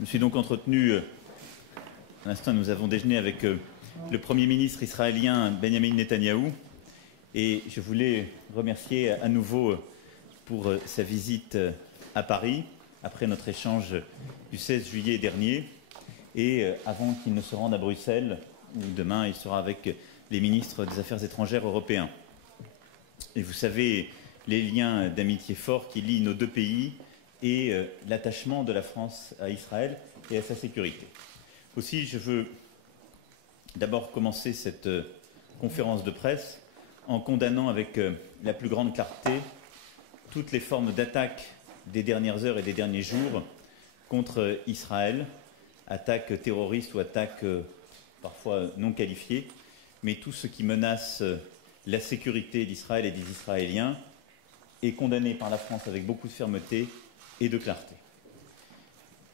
Je me suis donc entretenu, à l'instant nous avons déjeuné avec le Premier ministre israélien Benjamin Netanyahou et je voulais remercier à nouveau pour sa visite à Paris après notre échange du 16 juillet dernier et avant qu'il ne se rende à Bruxelles où demain il sera avec les ministres des Affaires étrangères européens. Et vous savez les liens d'amitié forts qui lient nos deux pays et l'attachement de la France à Israël et à sa sécurité. Aussi, je veux d'abord commencer cette conférence de presse en condamnant avec la plus grande clarté toutes les formes d'attaques des dernières heures et des derniers jours contre Israël, attaques terroristes ou attaques parfois non qualifiées, mais tout ce qui menace la sécurité d'Israël et des Israéliens est condamné par la France avec beaucoup de fermeté et de clarté.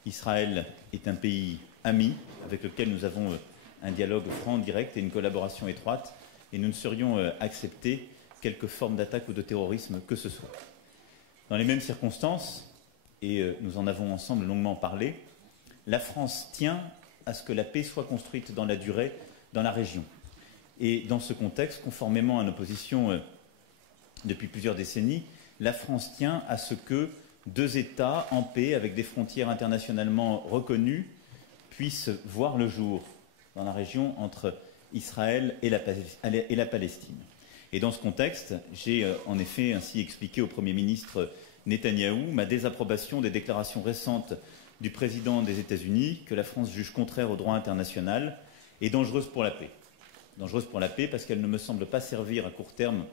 Israël est un pays ami avec lequel nous avons un dialogue franc, direct et une collaboration étroite, et nous ne saurions accepter quelque forme d'attaque ou de terrorisme que ce soit. Dans les mêmes circonstances, et nous en avons ensemble longuement parlé, la France tient à ce que la paix soit construite dans la durée dans la région. Et dans ce contexte, conformément à nos positions depuis plusieurs décennies, la France tient à ce que deux États en paix, avec des frontières internationalement reconnues, puissent voir le jour dans la région entre Israël et la Palestine. Et dans ce contexte, j'ai en effet ainsi expliqué au Premier ministre Netanyahou ma désapprobation des déclarations récentes du président des États-Unis que la France juge contraire au droit international et dangereuse pour la paix. Dangereuse pour la paix parce qu'elle ne me semble pas servir à court terme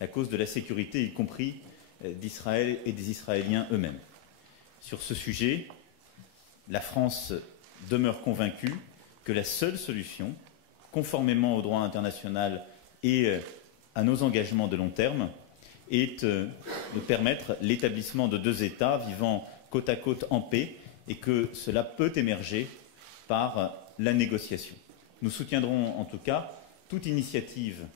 la cause de la sécurité, y compris d'Israël et des Israéliens eux-mêmes. Sur ce sujet, la France demeure convaincue que la seule solution, conformément au droit international et à nos engagements de long terme, est de permettre l'établissement de deux États vivant côte à côte en paix et que cela peut émerger par la négociation. Nous soutiendrons en tout cas toute initiative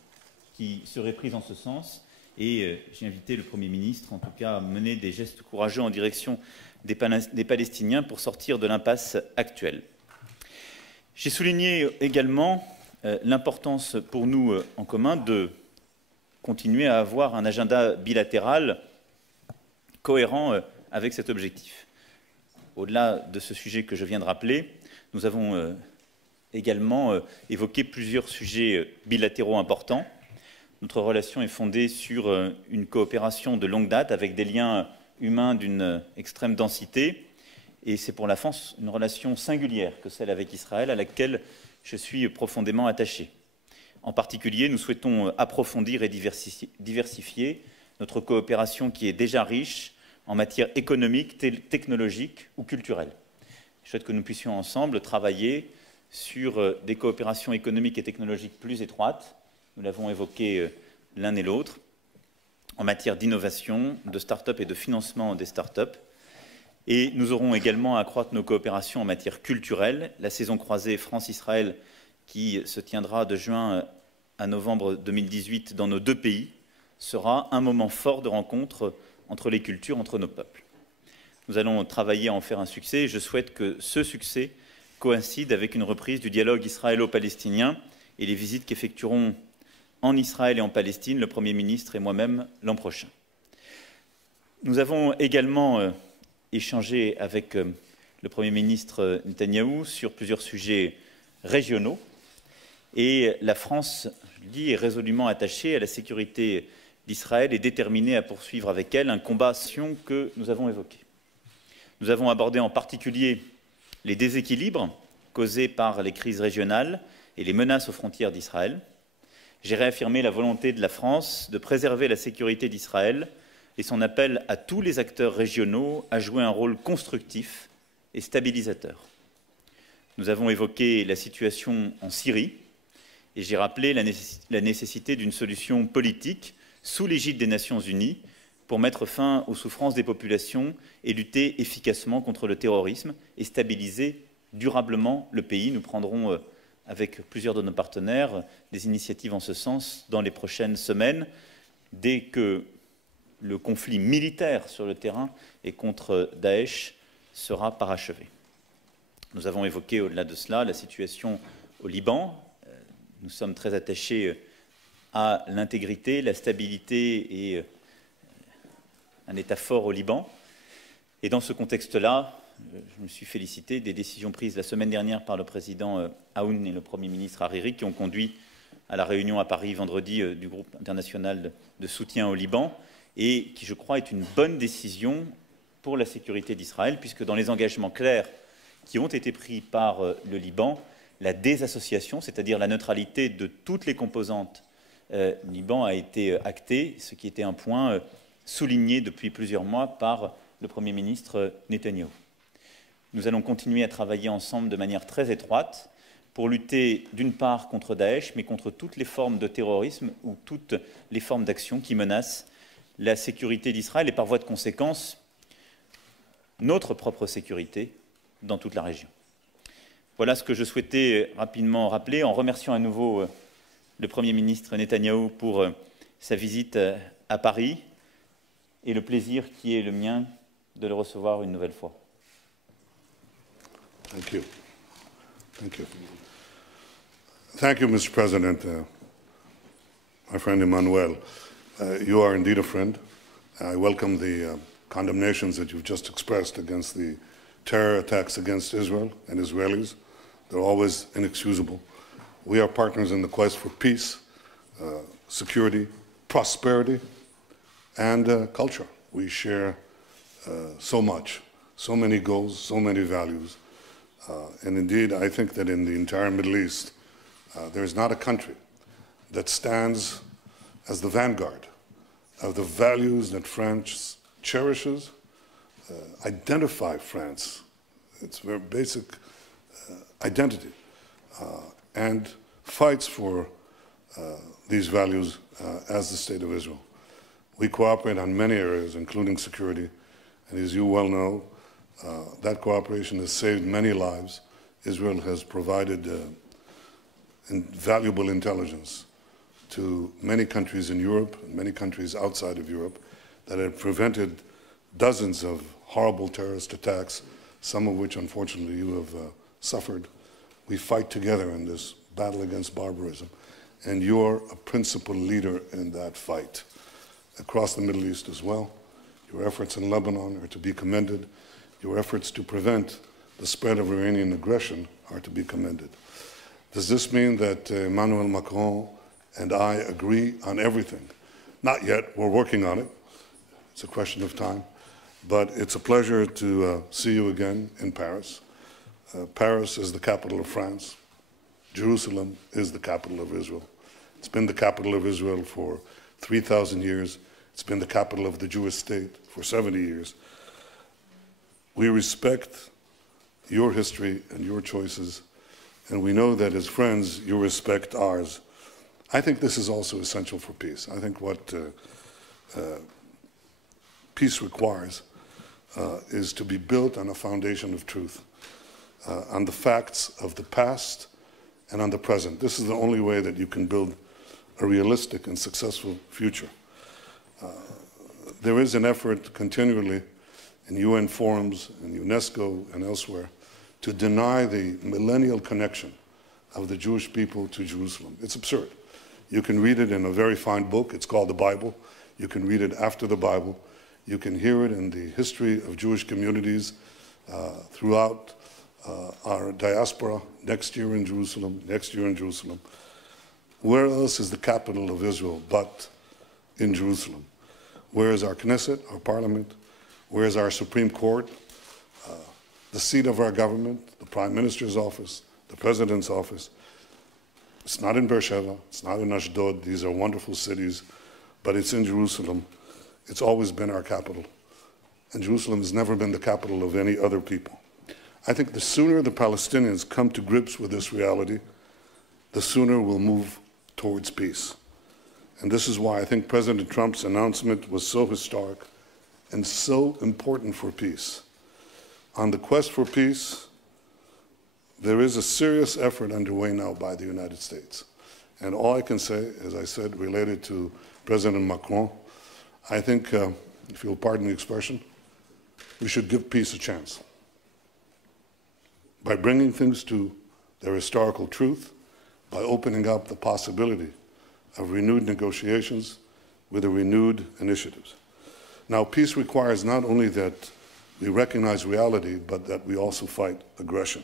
qui serait prise en ce sens et j'ai invité le Premier ministre en tout cas à mener des gestes courageux en direction des Palestiniens pour sortir de l'impasse actuelle. J'ai souligné également l'importance pour nous en commun de continuer à avoir un agenda bilatéral cohérent avec cet objectif. Au-delà de ce sujet que je viens de rappeler, nous avons également évoqué plusieurs sujets bilatéraux importants. Notre relation est fondée sur une coopération de longue date avec des liens humains d'une extrême densité. Et c'est pour la France une relation singulière que celle avec Israël, à laquelle je suis profondément attaché. En particulier, nous souhaitons approfondir et diversifier notre coopération qui est déjà riche en matière économique, technologique ou culturelle. Je souhaite que nous puissions ensemble travailler sur des coopérations économiques et technologiques plus étroites. Nous l'avons évoqué l'un et l'autre, en matière d'innovation, de start-up et de financement des start-up. Et nous aurons également à accroître nos coopérations en matière culturelle. La saison croisée France-Israël, qui se tiendra de juin à novembre 2018 dans nos deux pays, sera un moment fort de rencontre entre les cultures, entre nos peuples. Nous allons travailler à en faire un succès et je souhaite que ce succès coïncide avec une reprise du dialogue israélo-palestinien et les visites qu'effectueront en Israël et en Palestine le Premier ministre et moi-même l'an prochain. Nous avons également échangé avec le Premier ministre Netanyahou sur plusieurs sujets régionaux et la France, je le dis, est résolument attachée à la sécurité d'Israël et déterminée à poursuivre avec elle un combat que nous avons évoqué. Nous avons abordé en particulier les déséquilibres causés par les crises régionales et les menaces aux frontières d'Israël. J'ai réaffirmé la volonté de la France de préserver la sécurité d'Israël et son appel à tous les acteurs régionaux à jouer un rôle constructif et stabilisateur. Nous avons évoqué la situation en Syrie et j'ai rappelé la nécessité d'une solution politique sous l'égide des Nations Unies pour mettre fin aux souffrances des populations et lutter efficacement contre le terrorisme et stabiliser durablement le pays. Nous prendrons avec plusieurs de nos partenaires des initiatives en ce sens dans les prochaines semaines, dès que le conflit militaire sur le terrain et contre Daesh sera parachevé. Nous avons évoqué au-delà de cela la situation au Liban. Nous sommes très attachés à l'intégrité, la stabilité et un État fort au Liban. Et dans ce contexte-là, je me suis félicité des décisions prises la semaine dernière par le président Aoun et le Premier ministre Hariri qui ont conduit à la réunion à Paris vendredi du groupe international de soutien au Liban et qui, je crois, est une bonne décision pour la sécurité d'Israël, puisque dans les engagements clairs qui ont été pris par le Liban, la désassociation, c'est-à-dire la neutralité de toutes les composantes Liban, a été actée, ce qui était un point souligné depuis plusieurs mois par le Premier ministre Netanyahou. Nous allons continuer à travailler ensemble de manière très étroite pour lutter d'une part contre Daesh, mais contre toutes les formes de terrorisme ou toutes les formes d'action qui menacent la sécurité d'Israël et par voie de conséquence notre propre sécurité dans toute la région. Voilà ce que je souhaitais rapidement rappeler en remerciant à nouveau le Premier ministre Netanyahou pour sa visite à Paris et le plaisir qui est le mien de le recevoir une nouvelle fois. Thank you. Thank you. Thank you, Mr. President. My friend Emmanuel, you are indeed a friend. I welcome the condemnations that you've just expressed against the terror attacks against Israel and Israelis. They're always inexcusable. We are partners in the quest for peace, security, prosperity, and culture. We share so much, so many goals, so many values. And indeed, I think that in the entire Middle East, there is not a country that stands as the vanguard of the values that France cherishes, identify France, its very basic identity, and fights for these values as the State of Israel. We cooperate on many areas, including security, and as you well know, that cooperation has saved many lives. Israel has provided invaluable intelligence to many countries in Europe and many countries outside of Europe that have prevented dozens of horrible terrorist attacks, some of which, unfortunately, you have suffered. We fight together in this battle against barbarism, and you're a principal leader in that fight across the Middle East as well. Your efforts in Lebanon are to be commended. Your efforts to prevent the spread of Iranian aggression are to be commended. Does this mean that Emmanuel Macron and I agree on everything? Not yet. We're working on it. It's a question of time. But it's a pleasure to see you again in Paris. Paris is the capital of France. Jerusalem is the capital of Israel. It's been the capital of Israel for 3,000 years. It's been the capital of the Jewish state for 70 years. We respect your history and your choices, and we know that as friends, you respect ours. I think this is also essential for peace. I think what peace requires is to be built on a foundation of truth, on the facts of the past and on the present. This is the only way that you can build a realistic and successful future. There is an effort continually in UN forums, in UNESCO and elsewhere, to deny the millennial connection of the Jewish people to Jerusalem. It's absurd. You can read it in a very fine book. It's called the Bible. You can read it after the Bible. You can hear it in the history of Jewish communities throughout our diaspora, next year in Jerusalem, next year in Jerusalem. Where else is the capital of Israel but in Jerusalem? Where is our Knesset, our parliament? Where is our Supreme Court? The seat of our government, the Prime Minister's office, the President's office. It's not in Beersheba, it's not in Ashdod. These are wonderful cities, but it's in Jerusalem. It's always been our capital. And Jerusalem has never been the capital of any other people. I think the sooner the Palestinians come to grips with this reality, the sooner we'll move towards peace. And this is why I think President Trump's announcement was so historic and so important for peace. On the quest for peace, there is a serious effort underway now by the United States. And all I can say, as I said, related to President Macron, I think, if you'll pardon the expression, we should give peace a chance. by bringing things to their historical truth, by opening up the possibility of renewed negotiations with a renewed initiatives. Now, peace requires not only that we recognize reality, but that we also fight aggression.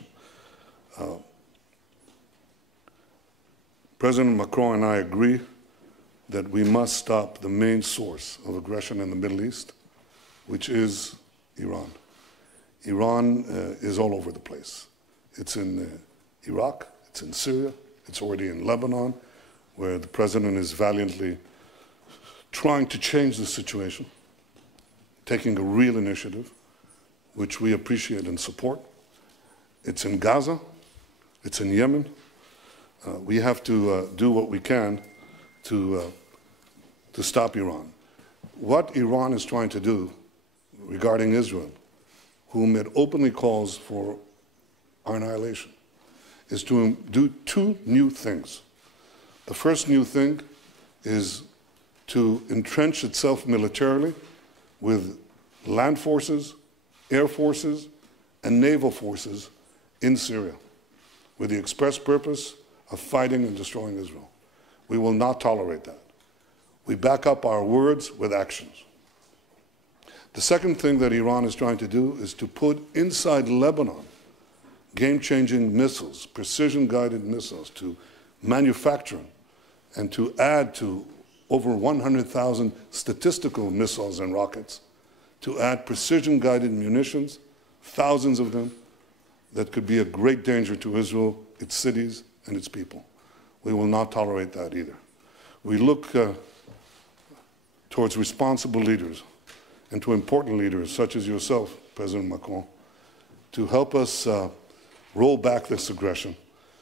President Macron and I agree that we must stop the main source of aggression in the Middle East, which is Iran. Iran is all over the place. It's in Iraq, it's in Syria, it's already in Lebanon, where the president is valiantly trying to change the situation, taking a real initiative, which we appreciate and support. It's in Gaza, it's in Yemen. We have to do what we can to stop Iran. What Iran is trying to do regarding Israel, whom it openly calls for our annihilation, is to do two new things. The first new thing is to entrench itself militarily with land forces, air forces, and naval forces in Syria, with the express purpose of fighting and destroying Israel. We will not tolerate that. We back up our words with actions. The second thing that Iran is trying to do is to put inside Lebanon game-changing missiles, precision-guided missiles, to manufacture and to add to over 100,000 statistical missiles and rockets, to add precision-guided munitions, thousands of them, that could be a great danger to Israel, its cities, and its people. We will not tolerate that either. We look towards responsible leaders and to important leaders, such as yourself, President Macron, to help us roll back this aggression,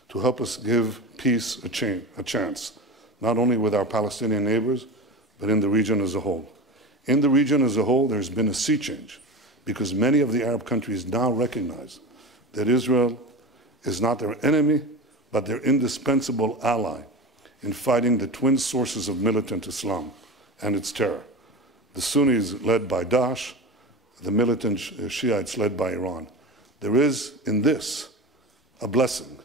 to help us give peace a chance, not only with our Palestinian neighbors, but in the region as a whole. In the region as a whole, there's been a sea change, because many of the Arab countries now recognize that Israel is not their enemy, but their indispensable ally in fighting the twin sources of militant Islam and its terror. The Sunnis led by Daesh, the militant Shiites led by Iran. There is in this a blessing,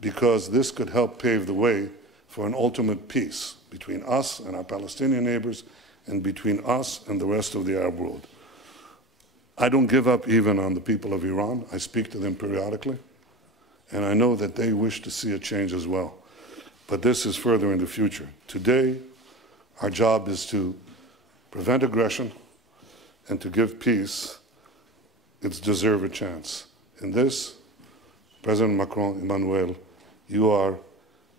because this could help pave the way for an ultimate peace between us and our Palestinian neighbors and between us and the rest of the Arab world. I don't give up even on the people of Iran. I speak to them periodically, and I know that they wish to see a change as well. But this is further in the future. Today, our job is to prevent aggression and to give peace its deserved chance. In this, President Macron, Emmanuel, you are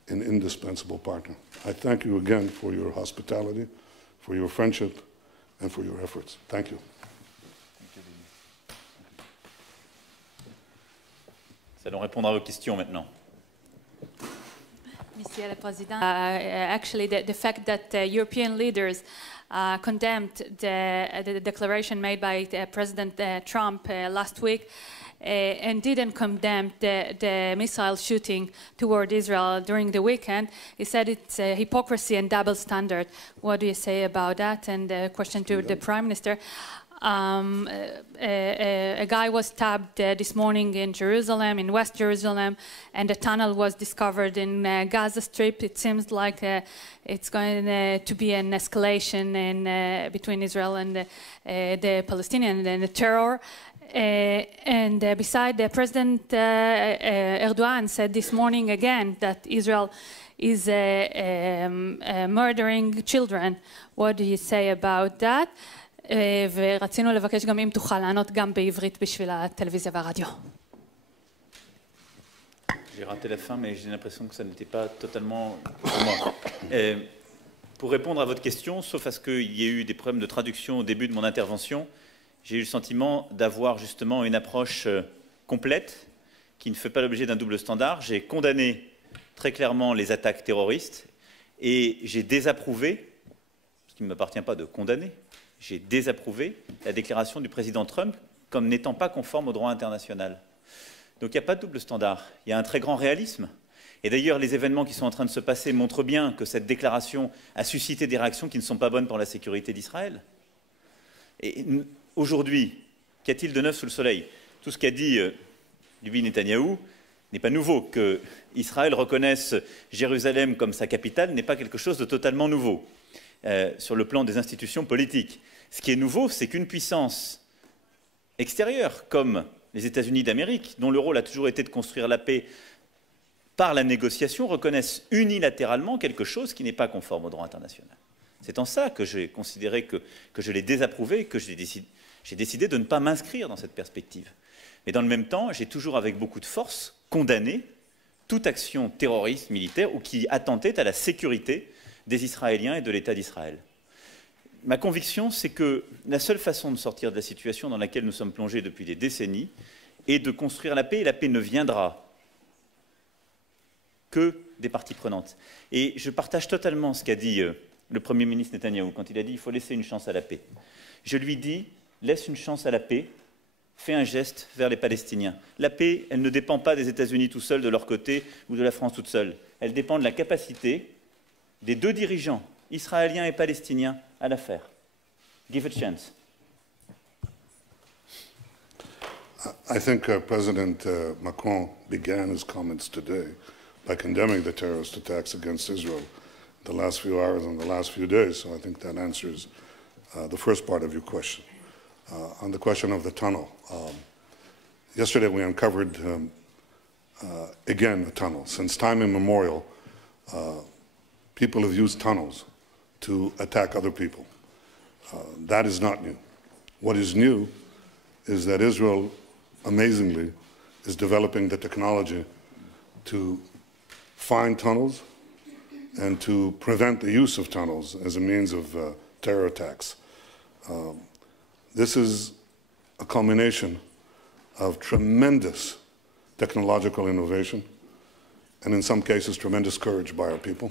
an indispensable partner. I thank you again for your hospitality, for your friendship, and for your efforts. Thank you. Nous allons répondre à vos questions maintenant. Monsieur le Président, actually, the fact that European leaders condemned the declaration made by President Trump last week and didn't condemn the missile shooting toward Israel during the weekend, he said it's hypocrisy and double standard. What do you say about that? And a question to the Prime Minister. A guy was stabbed this morning in Jerusalem, in West Jerusalem, and a tunnel was discovered in Gaza Strip. It seems like it's going to be an escalation between Israel and the Palestinians and the terror. And beside the President Erdogan said this morning again that Israel is murdering children. What do you say about that? ורצינו לבקש גם אם תוכל לענות גם בעברית בשביל הטלוויזיה והרדיו. J'ai raté la fin, mais j'ai l'impression que ça n'était pas totalement pour moi. Pour répondre à votre question, sauf à ce qu'il y ait eu des problèmes de traduction au début de mon intervention, j'ai eu le sentiment d'avoir justement une approche complète qui ne fait pas l'objet d'un double standard. J'ai condamné très clairement les attaques terroristes et j'ai désapprouvé, ce qui ne m'appartient pas de condamner, j'ai désapprouvé la déclaration du président Trump comme n'étant pas conforme au droit international. Donc il n'y a pas de double standard, il y a un très grand réalisme. Et d'ailleurs, les événements qui sont en train de se passer montrent bien que cette déclaration a suscité des réactions qui ne sont pas bonnes pour la sécurité d'Israël. Et aujourd'hui, qu'y a-t-il de neuf sous le soleil? Tout ce qu'a dit du Bibi Netanyahou n'est pas nouveau. Que Israël reconnaisse Jérusalem comme sa capitale n'est pas quelque chose de totalement nouveau sur le plan des institutions politiques. Ce qui est nouveau, c'est qu'une puissance extérieure, comme les États-Unis d'Amérique, dont le rôle a toujours été de construire la paix par la négociation, reconnaissent unilatéralement quelque chose qui n'est pas conforme au droit international. C'est en ça que j'ai considéré que je l'ai désapprouvé, que j'ai décidé de ne pas m'inscrire dans cette perspective. Mais dans le même temps, j'ai toujours, avec beaucoup de force, condamné toute action terroriste militaire ou qui attentait à la sécurité des Israéliens et de l'État d'Israël. Ma conviction, c'est que la seule façon de sortir de la situation dans laquelle nous sommes plongés depuis des décennies est de construire la paix, et la paix ne viendra que des parties prenantes. Et je partage totalement ce qu'a dit le Premier ministre Netanyahou quand il a dit qu'il faut laisser une chance à la paix. Je lui dis, laisse une chance à la paix, fais un geste vers les Palestiniens. La paix, elle ne dépend pas des États-Unis tout seuls de leur côté ou de la France toute seule. Elle dépend de la capacité des deux dirigeants, israéliens et palestiniens, à la faire. Give a chance. I think President Macron began his comments today by condemning the terrorist attacks against Israel the last few hours and the last few days. So I think that answers the first part of your question. On the question of the tunnel, yesterday we uncovered again a tunnel. Since time immemorial, people have used tunnels to attack other people. That is not new. What is new is that Israel, amazingly, is developing the technology to find tunnels and to prevent the use of tunnels as a means of terror attacks. This is a culmination of tremendous technological innovation and in some cases tremendous courage by our people.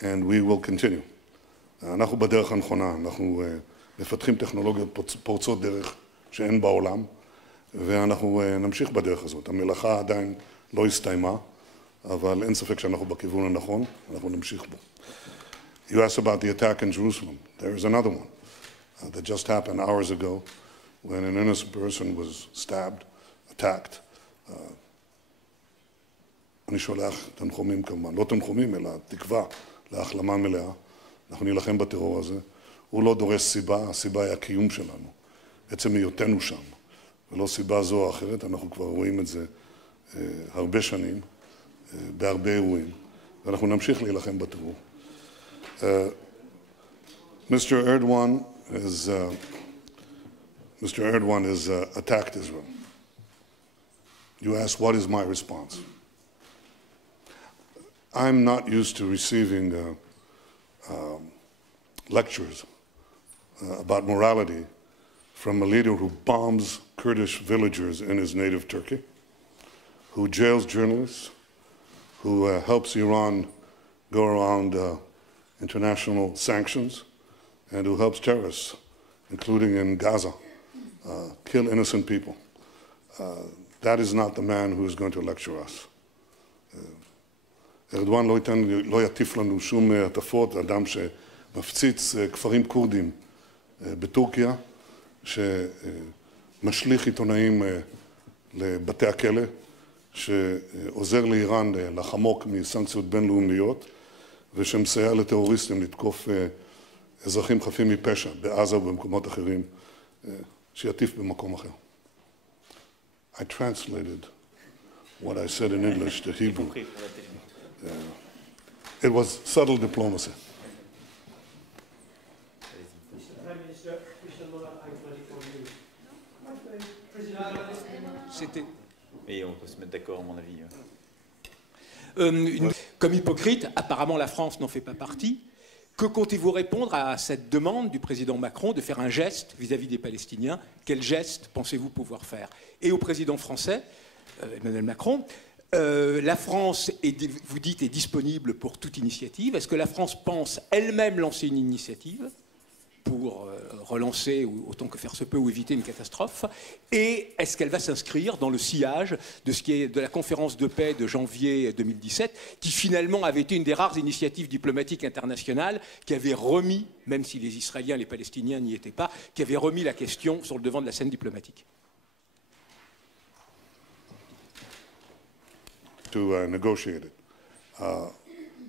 And we will continue. אנחנו בדרך הנכונה, אנחנו מפתחים טכנולוגיות פורצות דרך שאין בעולם, ואנחנו נמשיך בדרך הזאת. המלאכה עדיין לא הסתיימה, אבל אין ספק שאנחנו בכיוון הנכון, אנחנו נמשיך בו. You asked about the attack in Jerusalem. There is another one that just happened hours ago when an innocent person was stabbed, attacked. אני שולח תנחומים כמובן, לא תנחומים אלא תקווה להחלמה מלאה. אנחנו נלחם בטרור הזה. הוא לא דורש סיבה, הסיבה היא הקיום שלנו. עצם היותנו שם. ולא סיבה זו או אחרת, אנחנו כבר רואים את זה הרבה שנים, בהרבה אירועים. ואנחנו נמשיך להילחם בטרור. Mr. Erdogan has attacked Israel. You asked, what is my response? I'm not used to receiving lectures about morality from a leader who bombs Kurdish villagers in his native Turkey, who jails journalists, who helps Iran go around international sanctions, and who helps terrorists, including in Gaza, kill innocent people. That is not the man who is going to lecture us. ארדואן לא יטיף לנו שום הטפות, אדם שמפציץ כפרים קורדים בטורקיה, שמשליך עיתונאים לבתי הכלא, שעוזר לאיראן לחמוק מסנקציות בינלאומיות, ושמסייע לטרוריסטים לתקוף אזרחים חפים מפשע בעזה ובמקומות אחרים, שיטיף במקום אחר. I translated what I said in English to Hebrew. It was subtle diplomacy. Et on peut se mettre d'accord, à mon avis. Comme hypocrite, apparemment la France n'en fait pas partie. Que comptez-vous répondre à cette demande du président Macron de faire un geste vis-à-vis des Palestiniens? Quel geste pensez-vous pouvoir faire? Et au président français, Emmanuel Macron, la France, vous dites, est disponible pour toute initiative. Est-ce que la France pense elle-même lancer une initiative pour relancer, autant que faire se peut, ou éviter une catastrophe? Et est-ce qu'elle va s'inscrire dans le sillage de ce qui est de la conférence de paix de janvier 2017, qui finalement avait été une des rares initiatives diplomatiques internationales qui avait remis, même si les Israéliens et les Palestiniens n'y étaient pas, qui avait remis la question sur le devant de la scène diplomatique? to negotiate it.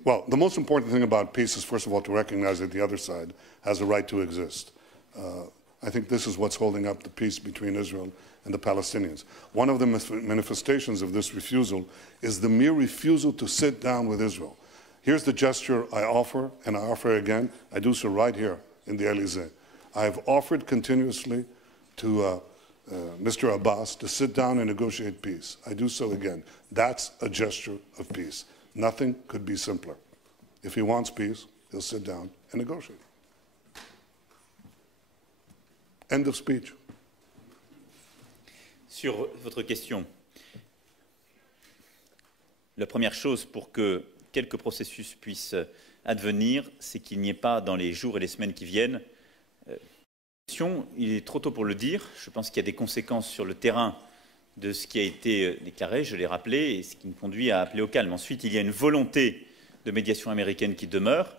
Well, the most important thing about peace is, first of all, to recognize that the other side has a right to exist. I think this is what's holding up the peace between Israel and the Palestinians. One of the manifestations of this refusal is the mere refusal to sit down with Israel. Here's the gesture I offer, and I offer again. I do so right here in the Elysee. I have offered continuously to Mr. Abbas to sit down and negotiate peace. I do so again. That's a gesture of peace. Nothing could be simpler. If he wants peace, he'll sit down and negotiate. End of speech. Sur votre question, la première chose pour que quelques processus puissent advenir, c'est qu'il n'y ait pas dans les jours et les semaines qui viennent. Il est trop tôt pour le dire. Je pense qu'il y a des conséquences sur le terrain de ce qui a été déclaré, je l'ai rappelé, et ce qui me conduit à appeler au calme. Ensuite, il y a une volonté de médiation américaine qui demeure,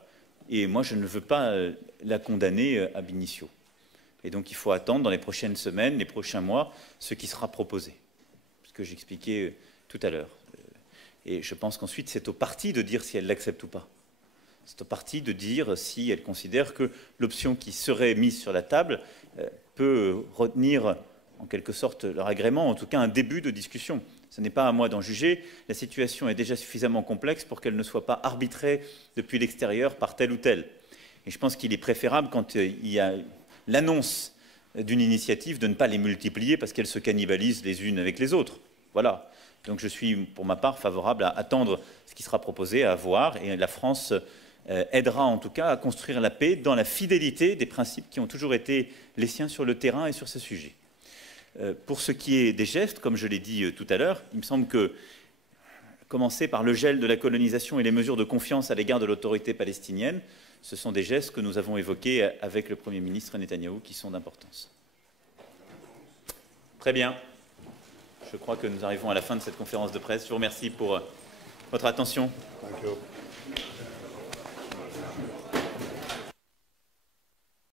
et moi, je ne veux pas la condamner ab initio. Et donc, il faut attendre dans les prochaines semaines, les prochains mois, ce qui sera proposé, ce que j'expliquais tout à l'heure. Et je pense qu'ensuite, c'est aux parties de dire si elles l'acceptent ou pas. C'est aux parties de dire si elles considèrent que l'option qui serait mise sur la table peut retenir en quelque sorte leur agrément, en tout cas un début de discussion. Ce n'est pas à moi d'en juger. La situation est déjà suffisamment complexe pour qu'elle ne soit pas arbitrée depuis l'extérieur par tel ou tel. Et je pense qu'il est préférable, quand il y a l'annonce d'une initiative, de ne pas les multiplier parce qu'elles se cannibalisent les unes avec les autres. Voilà. Donc je suis, pour ma part, favorable à attendre ce qui sera proposé, à voir, et la France aidera en tout cas à construire la paix dans la fidélité des principes qui ont toujours été les siens sur le terrain et sur ce sujet. Pour ce qui est des gestes, comme je l'ai dit tout à l'heure, il me semble que commencer par le gel de la colonisation et les mesures de confiance à l'égard de l'autorité palestinienne, ce sont des gestes que nous avons évoqués avec le Premier ministre Netanyahou qui sont d'importance. Très bien. Je crois que nous arrivons à la fin de cette conférence de presse. Je vous remercie pour votre attention. Thank you.